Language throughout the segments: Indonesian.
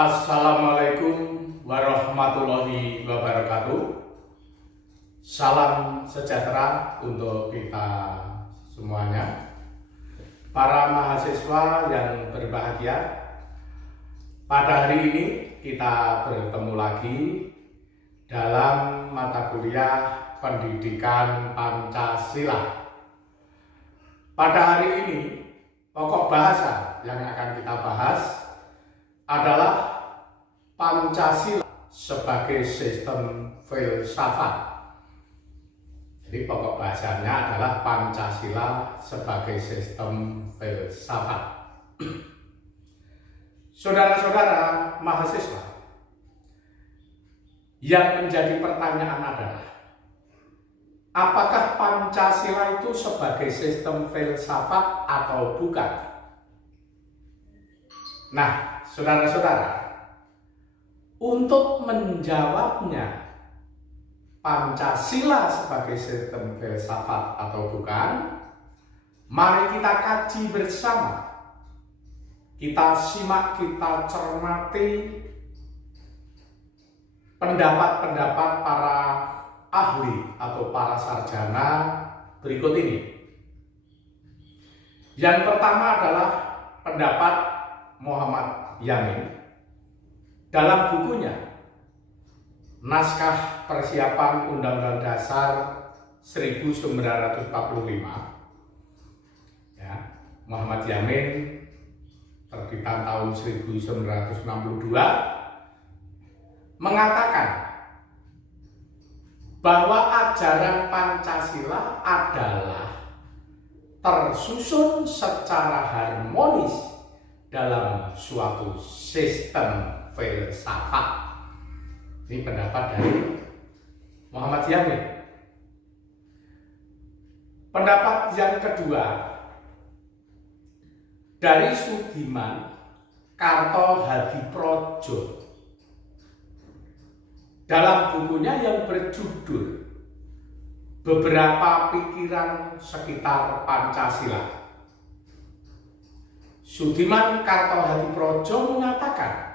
Assalamualaikum warahmatullahi wabarakatuh. Salam sejahtera untuk kita semuanya. Para mahasiswa yang berbahagia, pada hari ini kita bertemu lagi dalam mata kuliah Pendidikan Pancasila. Pada hari ini, pokok bahasa yang akan kita bahas adalah Pancasila sebagai sistem filsafat. Jadi pokok bahasanya adalah Pancasila sebagai sistem filsafat. Saudara-saudara mahasiswa, yang menjadi pertanyaan adalah, apakah Pancasila itu sebagai sistem filsafat atau bukan? Nah, saudara-saudara, untuk menjawabnya Pancasila sebagai sistem filsafat atau bukan, mari kita kaji bersama. Kita simak, kita cermati pendapat-pendapat para ahli atau para sarjana berikut ini. Yang pertama adalah pendapat Muhammad Yamin dalam bukunya Naskah Persiapan Undang-Undang Dasar 1945. Ya, Muhammad Yamin terbitan tahun 1962 mengatakan bahwa ajaran Pancasila adalah tersusun secara harmonis dalam suatu sistem filsafat. Ini pendapat dari Muhammad Yamin. Pendapat yang kedua dari Sudiman Kartohadiprodjo dalam bukunya yang berjudul Beberapa Pikiran Sekitar Pancasila. Sudiman Kartohadiprodjo mengatakan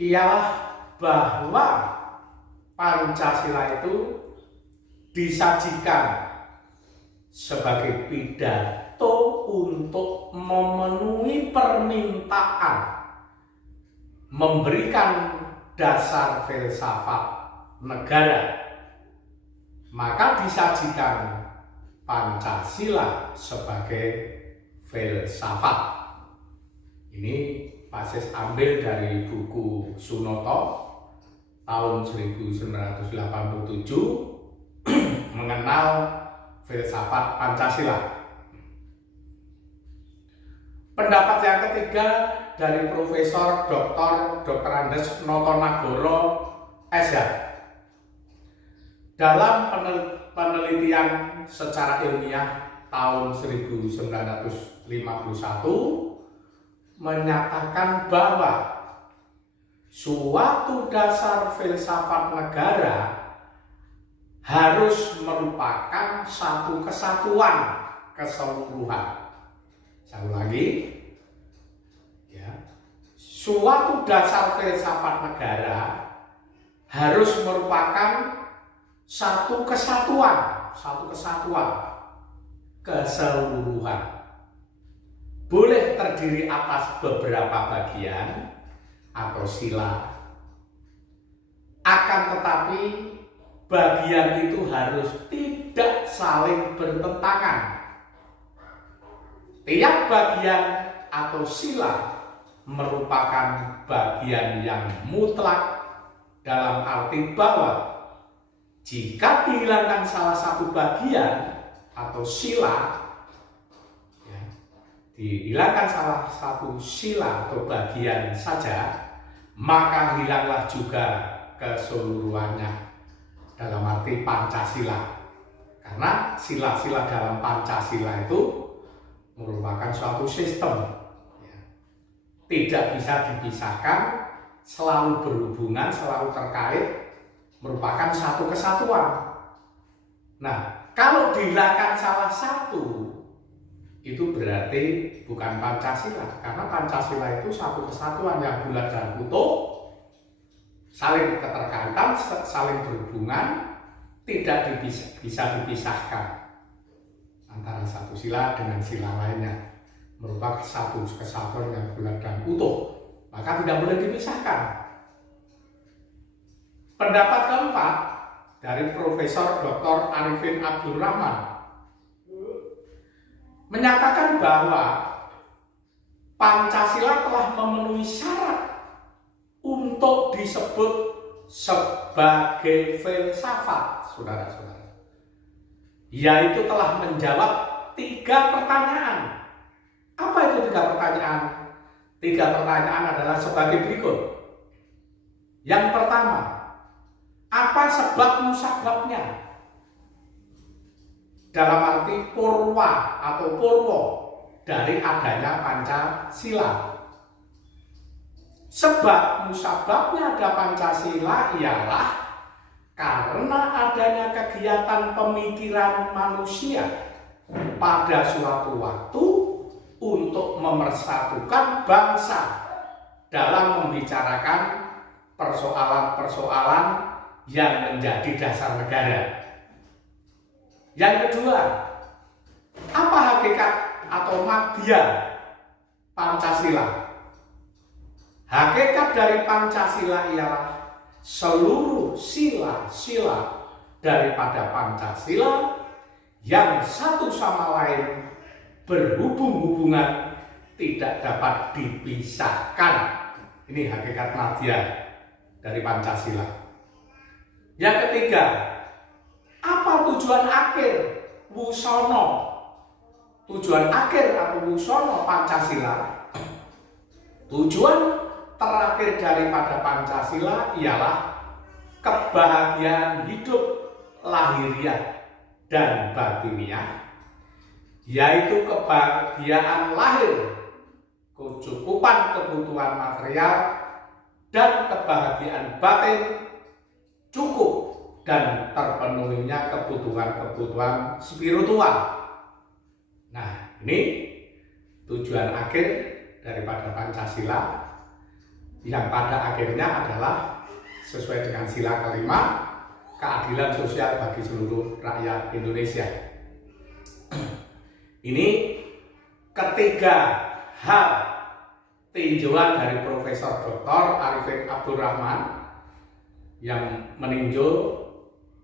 ialah bahwa Pancasila itu disajikan sebagai pidato untuk memenuhi permintaan memberikan dasar filsafat negara. Maka disajikan Pancasila sebagai filsafat. Ini Pasis ambil dari buku Sunoto tahun 1987 mengenal filsafat Pancasila. Pendapat yang ketiga dari Profesor Dr. Andes Notonagoro SH. Dalam penelitian secara ilmiah tahun 1951 menyatakan bahwa suatu dasar filsafat negara harus merupakan satu kesatuan keseluruhan. Saya ulangi, ya, suatu dasar filsafat negara harus merupakan satu kesatuan keseluruhan. Boleh terdiri atas beberapa bagian atau sila. Akan tetapi bagian itu harus tidak saling bertentangan. Tiap bagian atau sila merupakan bagian yang mutlak dalam arti bahwa jika dihilangkan salah satu bagian atau sila, dihilangkan salah satu sila atau bagian saja, maka hilanglah juga keseluruhannya dalam arti Pancasila. Karena sila-sila dalam Pancasila itu merupakan suatu sistem, tidak bisa dipisahkan, selalu berhubungan, selalu terkait, merupakan satu kesatuan. Nah, kalau dihilangkan salah satu, itu berarti bukan Pancasila, karena Pancasila itu satu kesatuan yang bulat dan utuh, saling keterkaitan, saling berhubungan, tidak bisa dipisahkan antara satu sila dengan sila lainnya, merupakan satu kesatuan yang bulat dan utuh, maka tidak boleh dipisahkan. Pendapat keempat dari Profesor Dr. Arifin Abdul Rahman menyatakan bahwa Pancasila telah memenuhi syarat untuk disebut sebagai filsafat, saudara-saudara, yaitu telah menjawab 3 pertanyaan. Apa itu 3 pertanyaan? 3 pertanyaan adalah sebagai berikut. Yang pertama, apa sebab musababnya? Dalam arti purwa atau purwo dari adanya Pancasila. Sebab musababnya ada Pancasila ialah karena adanya kegiatan pemikiran manusia pada suatu waktu untuk memersatukan bangsa dalam membicarakan persoalan-persoalan yang menjadi dasar negara. Yang kedua, apa hakikat atau madya Pancasila? Hakikat dari Pancasila ialah seluruh sila-sila daripada Pancasila yang satu sama lain berhubung-hubungan, tidak dapat dipisahkan. Ini hakikat madya dari Pancasila. Yang ketiga, apa tujuan akhir wusono? Tujuan akhir atau wusono Pancasila? Tujuan terakhir daripada Pancasila ialah kebahagiaan hidup lahiriah dan batiniah, yaitu kebahagiaan lahir, kecukupan kebutuhan material, dan kebahagiaan batin, cukup dan terpenuhinya kebutuhan-kebutuhan spiritual. Nah, ini tujuan akhir daripada Pancasila, yang pada akhirnya adalah sesuai dengan sila kelima, keadilan sosial bagi seluruh rakyat Indonesia. Ini ketiga hal tinjauan dari Profesor Dr. Arifin Abdul Rahman yang meninjau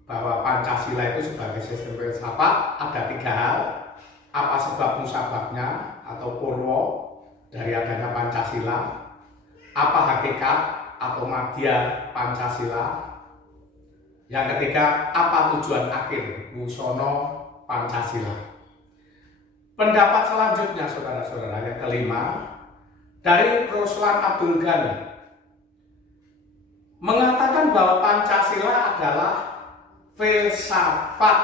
bahwa Pancasila itu sebagai sistem filsafat. Ada 3 hal. Apa sebab musababnya atau purwo dari adanya Pancasila? Apa hakikat atau madya Pancasila? Yang ketiga, apa tujuan akhir wusono Pancasila? Pendapat selanjutnya, saudara-saudara, yang kelima dari Ruslan Abdul Ghani mengatakan bahwa Pancasila adalah filsafat,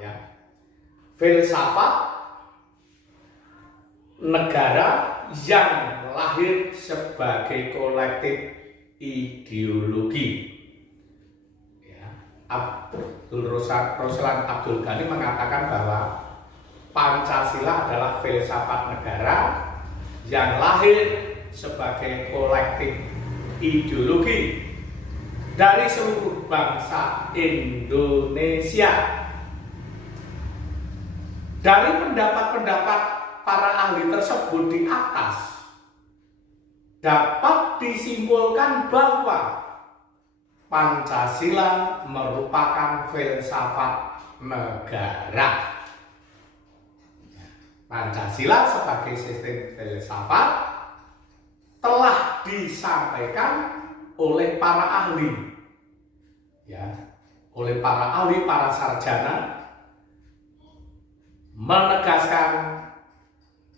ya, filsafat negara yang lahir sebagai kolektif ideologi. Ya, Ruslan Abdul Ghani mengatakan bahwa Pancasila adalah filsafat negara yang lahir sebagai kolektif ideologi dari seluruh bangsa Indonesia. Dari pendapat-pendapat para ahli tersebut di atas, dapat disimpulkan bahwa Pancasila merupakan filsafat negara. Pancasila sebagai sistem filsafat telah disampaikan oleh para ahli, ya, oleh para ahli, para sarjana, menegaskan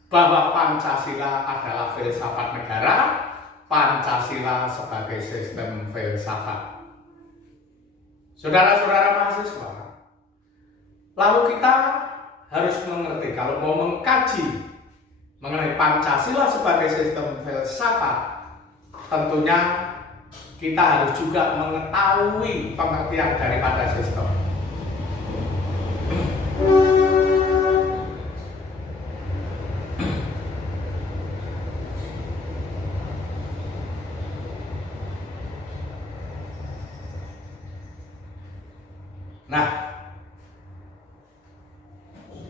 bahwa Pancasila adalah filsafat negara, Pancasila sebagai sistem filsafat. Saudara-saudara mahasiswa, lalu kita harus mengerti, kalau mau mengkaji mengenai Pancasila sebagai sistem filsafat, tentunya kita harus juga mengetahui pengertian daripada sistem. Nah,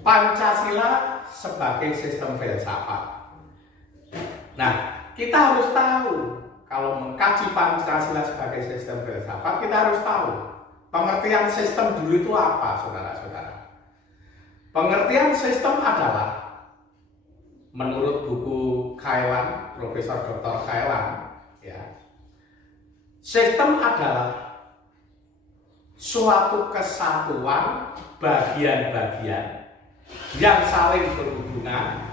Pancasila sebagai sistem filsafat. Nah, kita harus tahu, kalau mengkaji Pancasila sebagai sistem filsafat, kita harus tahu pengertian sistem dulu itu apa, saudara-saudara. Pengertian sistem adalah, menurut buku Kailan, Profesor Dr. Kailan, ya, sistem adalah suatu kesatuan bagian-bagian yang saling berhubungan,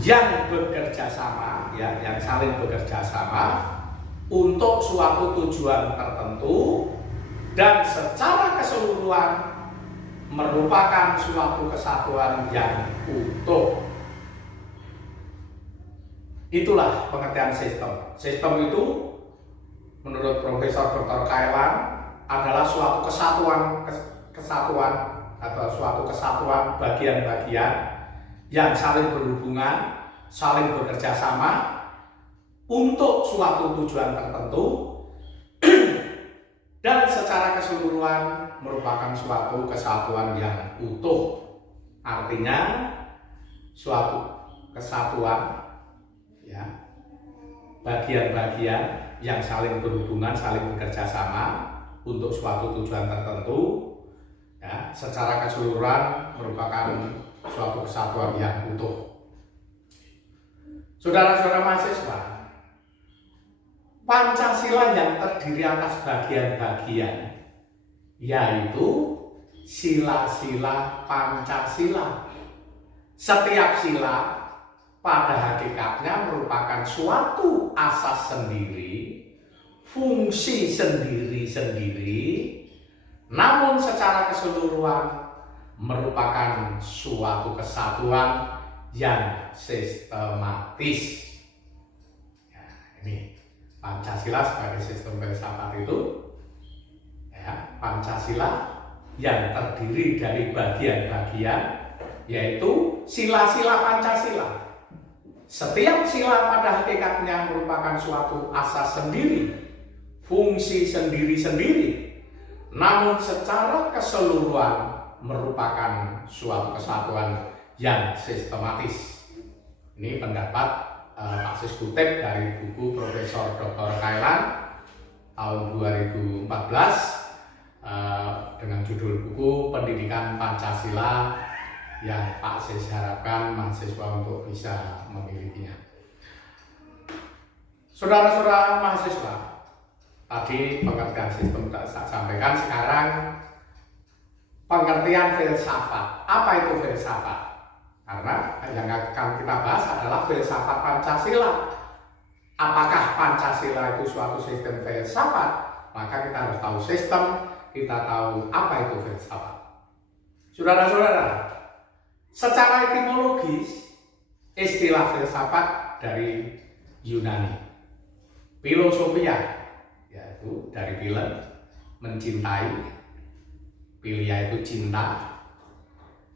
yang bekerja sama, ya, yang saling bekerja sama untuk suatu tujuan tertentu dan secara keseluruhan merupakan suatu kesatuan yang utuh. Itulah pengertian sistem. Sistem itu menurut Profesor Dr. Kailan adalah suatu kesatuan atau suatu kesatuan bagian-bagian yang saling berhubungan, saling bekerja sama untuk suatu tujuan tertentu dan secara keseluruhan merupakan suatu kesatuan yang utuh. Artinya suatu kesatuan, ya, bagian-bagian yang saling berhubungan, saling bekerja sama untuk suatu tujuan tertentu, ya, secara keseluruhan merupakan suatu kesatuan yang utuh. Saudara-saudara mahasiswa, Pancasila yang terdiri atas bagian-bagian, yaitu sila-sila Pancasila. Setiap sila pada hakikatnya merupakan suatu asas sendiri, fungsi sendiri-sendiri, namun secara keseluruhan merupakan suatu kesatuan yang sistematis. Ya, ini Pancasila sebagai sistem filsafat itu, ya, Pancasila yang terdiri dari bagian-bagian, yaitu sila-sila Pancasila. Setiap sila pada hakikatnya merupakan suatu asas sendiri, fungsi sendiri-sendiri, namun secara keseluruhan merupakan suatu kesatuan yang sistematis. Ini pendapat Pak Sis kutip dari buku Profesor Dr. Kailan tahun 2014 dengan judul buku Pendidikan Pancasila, yang Pak Sis harapkan mahasiswa untuk bisa memilikinya. Saudara-saudara mahasiswa, tadi pengertian sistem sudah saya sampaikan. Sekarang pengertian filsafat. Apa itu filsafat? Karena yang akan kita bahas adalah filsafat Pancasila. Apakah Pancasila itu suatu sistem filsafat? Maka kita harus tahu sistem, kita tahu apa itu filsafat. Saudara-saudara, secara etimologis, istilah filsafat dari Yunani. Philosophia, yaitu dari philen, mencintai, philia itu cinta,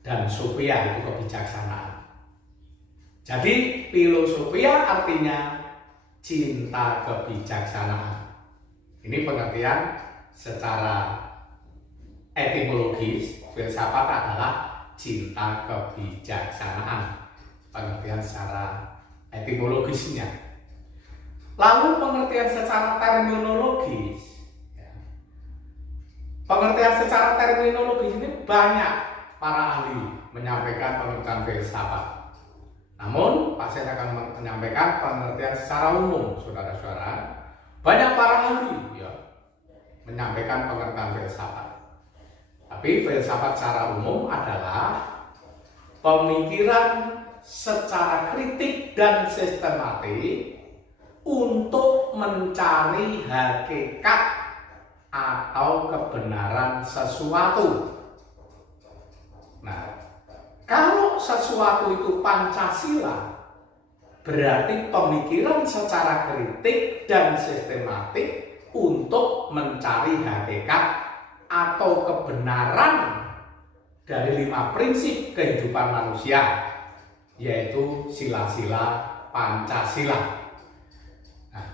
dan sophia itu kebijaksanaan. Jadi philosophia artinya cinta kebijaksanaan. Ini pengertian secara etimologis. Filsafat adalah cinta kebijaksanaan, pengertian secara etimologisnya. Lalu pengertian secara terminologis, ya. Pengertian secara terminologis ini banyak para ahli menyampaikan pengertian filsafat. Namun Pak Sis akan menyampaikan pengertian secara umum, saudara-saudara. Banyak para ahli, ya, menyampaikan pengertian filsafat. Tapi filsafat secara umum adalah pemikiran secara kritik dan sistematik untuk mencari hakikat atau kebenaran sesuatu. Nah, kalau sesuatu itu Pancasila, berarti pemikiran secara kritik dan sistematik untuk mencari hakikat atau kebenaran dari 5 prinsip kehidupan manusia, yaitu sila-sila Pancasila. Nah,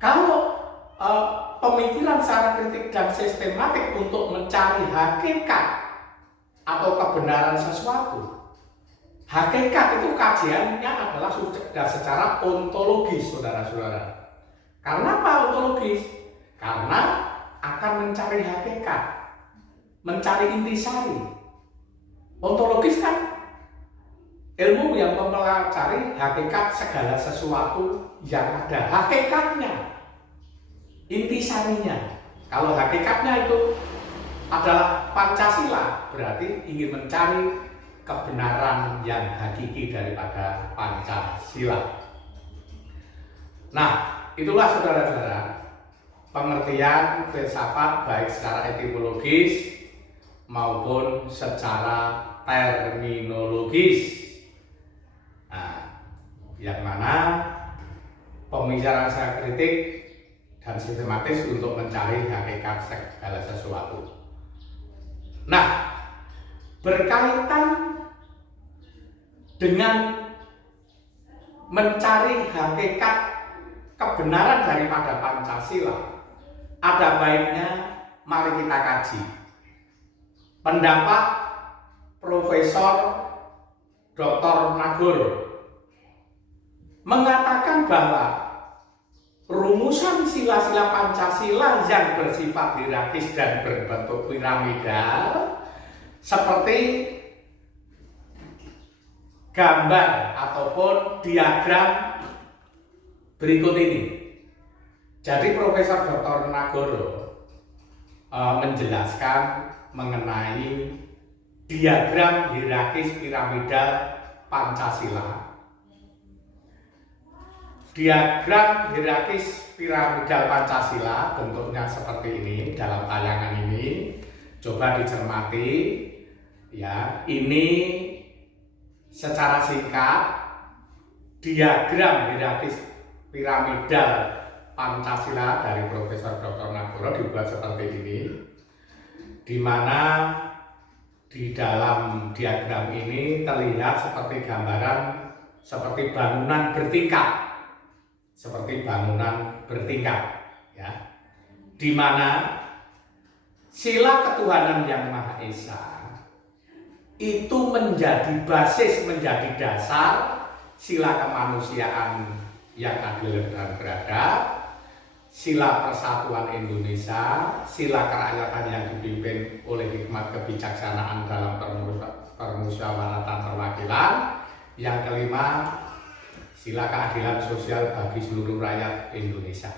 kalau pemikiran secara kritik dan sistematik untuk mencari hakikat atau kebenaran sesuatu. Hakikat itu kajiannya adalah sudah secara ontologis, saudara-saudara. Karena apa ontologis? Karena akan mencari hakikat, mencari intisari. Ontologis kan ilmu yang mempelajari hakikat segala sesuatu yang ada. Hakikatnya, intisarinya. Kalau hakikatnya itu adalah Pancasila, berarti ingin mencari kebenaran yang hakiki daripada Pancasila. Nah, itulah saudara-saudara pengertian filsafat baik secara etimologis maupun secara terminologis. Nah, yang mana pembicaraan secara kritik dan sistematis untuk mencari hakikat segala sesuatu. Nah, berkaitan dengan mencari hakikat kebenaran daripada Pancasila, ada baiknya mari kita kaji pendapat Profesor Dr. Nagoro mengatakan bahwa rumusan sila-sila Pancasila yang bersifat hierarkis dan berbentuk piramidal seperti gambar ataupun diagram berikut ini. Jadi Profesor Dr. Nagoro menjelaskan mengenai diagram hierarkis piramidal Pancasila. Diagram hierarkis piramidal Pancasila bentuknya seperti ini dalam tayangan ini. Coba dicermati ya, ini secara singkat diagram hierarkis piramidal Pancasila dari Profesor Dr. Nagoro dibuat seperti ini, di mana di dalam diagram ini terlihat seperti gambaran seperti bangunan bertingkat, ya, di mana sila ketuhanan yang Maha Esa itu menjadi basis, menjadi dasar sila kemanusiaan yang adil dan beradab, sila persatuan Indonesia, sila kerakyatan yang dipimpin oleh hikmat kebijaksanaan dalam permusyawaratan perwakilan, yang kelima sila keadilan sosial bagi seluruh rakyat Indonesia.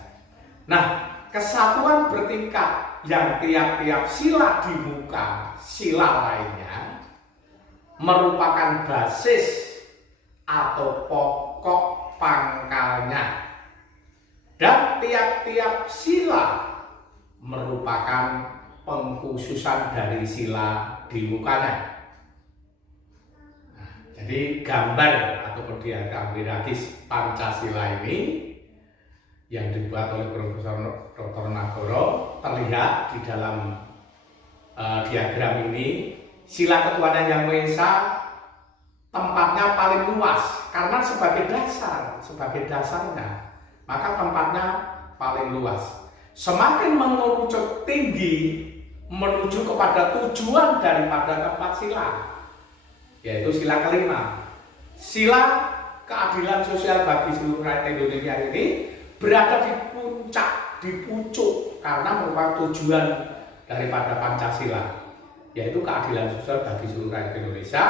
Nah, kesatuan bertingkat yang tiap-tiap sila di muka sila lainnya merupakan basis atau pokok pangkalnya, dan tiap-tiap sila merupakan pengkhususan dari sila di mukanya. Nah, jadi gambar ataupun diagram hierarkis Pancasila ini yang dibuat oleh Profesor Dr. Nagoro terlihat di dalam diagram ini. Sila ketuhanan yang Maha Esa tempatnya paling luas karena sebagai dasarnya, maka tempatnya paling luas. Semakin mengerucut tinggi menuju kepada tujuan daripada keempat sila, yaitu sila kelima, sila keadilan sosial bagi seluruh rakyat Indonesia ini berada di puncak, di pucuk, karena merupakan tujuan daripada Pancasila, yaitu keadilan sosial bagi seluruh rakyat Indonesia,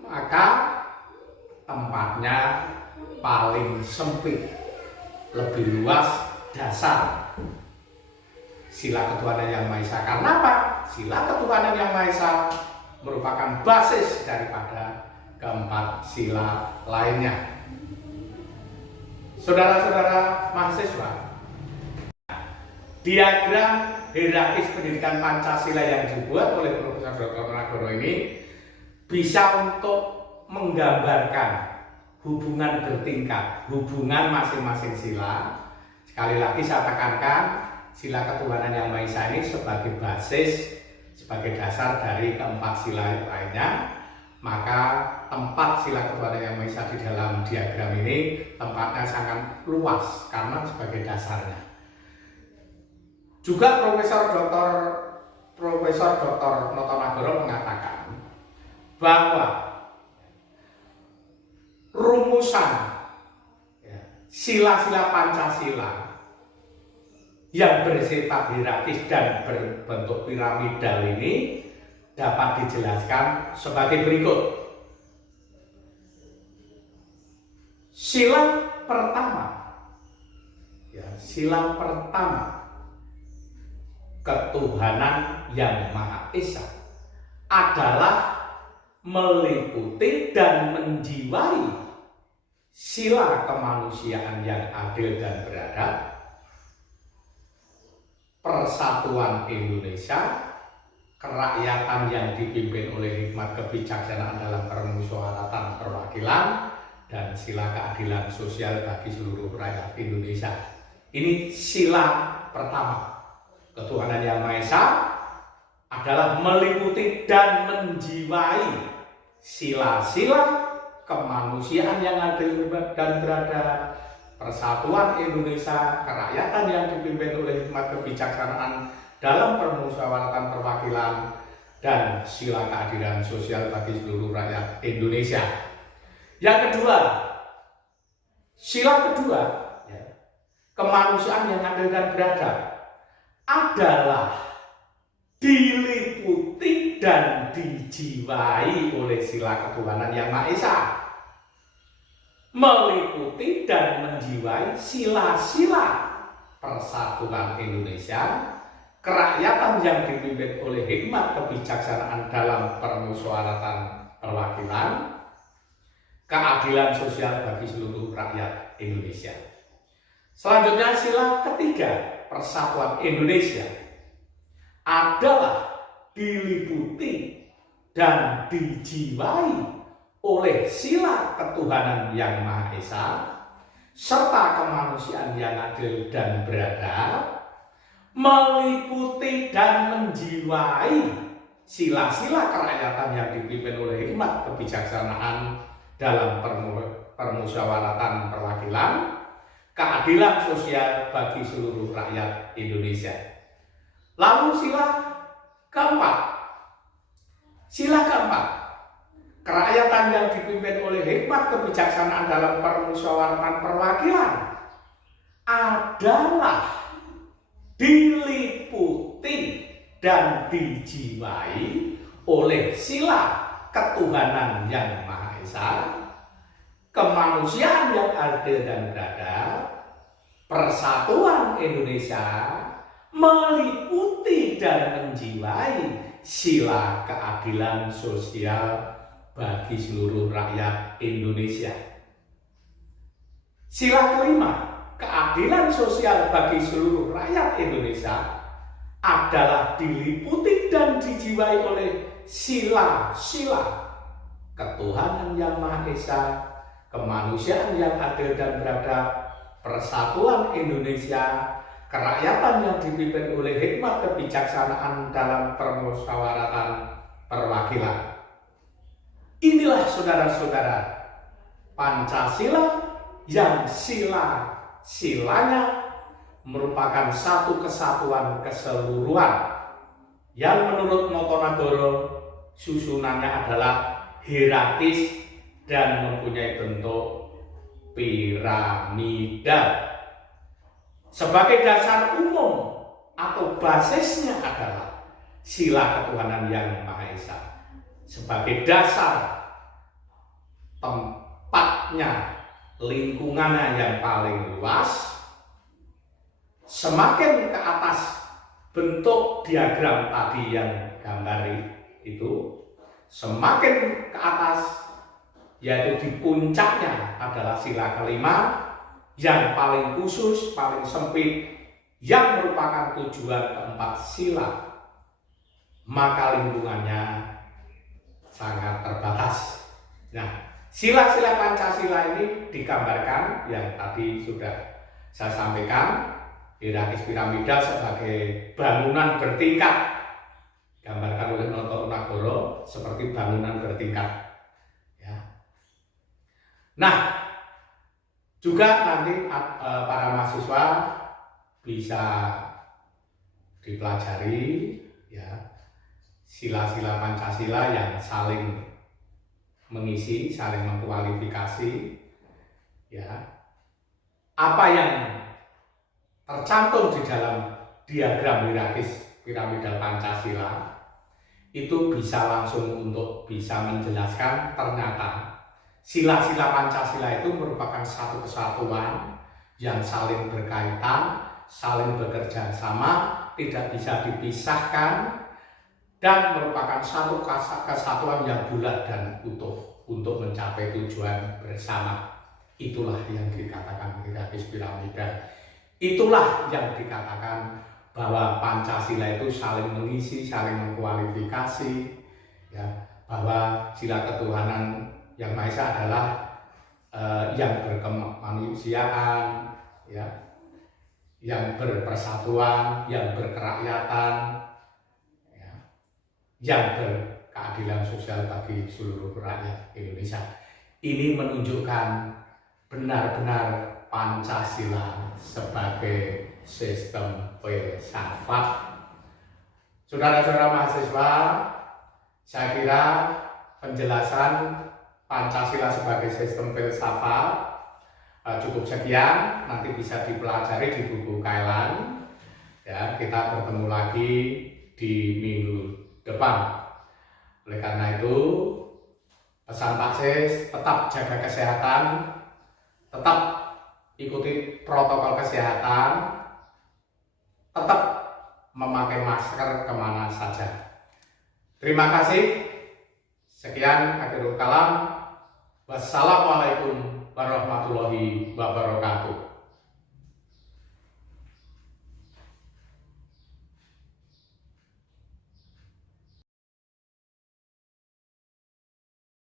maka tempatnya paling sempit, lebih luas dasar sila ketuhanan yang Maha Esa. Karena apa? Sila ketuhanan yang Maha Esa merupakan basis daripada keempat sila lainnya. Saudara-saudara mahasiswa, diagram hierarkis pendidikan Pancasila yang dibuat oleh Profesor Dr. Nagoro ini bisa untuk menggambarkan hubungan bertingkat, hubungan masing-masing sila. Sekali lagi saya tekankan, sila ketuhanan yang Maha Esa ini sebagai basis, sebagai dasar dari keempat sila lainnya. Maka tempat sila ketuhanan yang Maha Esa di dalam diagram ini tempatnya sangat luas karena sebagai dasarnya. Juga Profesor Dr. Notonagoro mengatakan bahwa rumusan sila-sila Pancasila yang bersifat hierarkis dan berbentuk piramidal ini dapat dijelaskan sebagai berikut. Sila pertama, ketuhanan yang Maha Esa adalah meliputi dan menjiwai sila kemanusiaan yang adil dan beradab, persatuan Indonesia, kerakyatan yang dipimpin oleh hikmat kebijaksanaan dalam permusyawaratan perwakilan, dan sila keadilan sosial bagi seluruh rakyat Indonesia. Ini sila pertama. Ketuhanan yang Maha Esa adalah meliputi dan menjiwai sila-sila kemanusiaan yang adil dan beradab, persatuan Indonesia, kerakyatan yang dipimpin oleh hikmat kebijaksanaan dalam permusyawaratan perwakilan, dan sila keadilan sosial bagi seluruh rakyat Indonesia. Yang kedua, sila kedua, kemanusiaan yang adil dan beradab adalah diliputi dan dijiwai oleh sila ketuhanan yang Maha Esa, meliputi dan menjiwai sila-sila persatuan Indonesia, kerakyatan yang dipimpin oleh hikmat kebijaksanaan dalam permusyawaratan perwakilan, keadilan sosial bagi seluruh rakyat Indonesia. Selanjutnya sila ketiga, persatuan Indonesia adalah diliputi dan dijiwai oleh sila ketuhanan yang Maha Esa serta kemanusiaan yang adil dan beradab, meliputi dan menjiwai sila-sila kerakyatan yang dipimpin oleh hikmat kebijaksanaan dalam permusyawaratan perwakilan, keadilan sosial bagi seluruh rakyat Indonesia. Lalu sila keempat, kerakyatan yang dipimpin oleh hikmat kebijaksanaan dalam permusyawaratan perwakilan adalah diliputi dan dijiwai oleh sila ketuhanan yang Maha Esa, kemanusiaan yang adil dan beradab, persatuan Indonesia, meliputi dan menjiwai sila keadilan sosial bagi seluruh rakyat Indonesia. Sila kelima, keadilan sosial bagi seluruh rakyat Indonesia adalah diliputi dan dijiwai oleh sila-sila ketuhanan yang Maha Esa, kemanusiaan yang adil dan beradab, persatuan Indonesia, kerakyatan yang dipimpin oleh hikmat kebijaksanaan dalam permusyawaratan perwakilan. Inilah saudara-saudara Pancasila yang sila-silanya merupakan satu kesatuan keseluruhan yang menurut Notonagoro susunannya adalah hierarkis dan mempunyai bentuk piramidal. Sebagai dasar umum atau basisnya adalah sila ketuhanan yang Maha Esa. Sebagai dasar tempatnya, lingkungannya yang paling luas, semakin ke atas bentuk diagram tadi yang gambar itu, semakin ke atas, yaitu di puncaknya adalah sila kelima yang paling khusus, paling sempit, yang merupakan tujuan keempat sila, maka lingkungannya sangat terbatas. Nah, sila-sila Pancasila ini digambarkan yang tadi sudah saya sampaikan, hierarkis piramidal sebagai bangunan bertingkat, digambarkan oleh Notonagoro seperti bangunan bertingkat. Ya. Nah, juga nanti para mahasiswa bisa dipelajari ya, sila-sila Pancasila yang saling mengisi, saling mengkualifikasi ya. Apa yang tercantum di dalam diagram hierarkis piramidal Pancasila itu bisa langsung untuk bisa menjelaskan ternyata sila-sila Pancasila itu merupakan satu kesatuan yang saling berkaitan, saling bekerja sama, tidak bisa dipisahkan, dan merupakan satu kesatuan yang bulat dan utuh untuk mencapai tujuan bersama. Itulah yang dikatakan hierarkis piramidal. Itulah yang dikatakan bahwa Pancasila itu saling mengisi, saling mengkualifikasi, ya, bahwa sila ketuhanan yang Maha Esa adalah yang berkemanusiaan, ya, yang berpersatuan, yang berkerakyatan, ya, yang berkeadilan sosial bagi seluruh rakyat Indonesia. Ini menunjukkan benar-benar Pancasila sebagai sistem filsafat. Saudara-saudara mahasiswa, saya kira penjelasan Pancasila sebagai sistem filsafat cukup sekian. Nanti bisa dipelajari di buku Kailan. Ya, kita bertemu lagi di minggu depan. Oleh karena itu, pesan Pak Sis, tetap jaga kesehatan, tetap ikuti protokol kesehatan, tetap memakai masker kemana saja. Terima kasih. Sekian, akhirul kalam. Wassalamualaikum warahmatullahi wabarakatuh.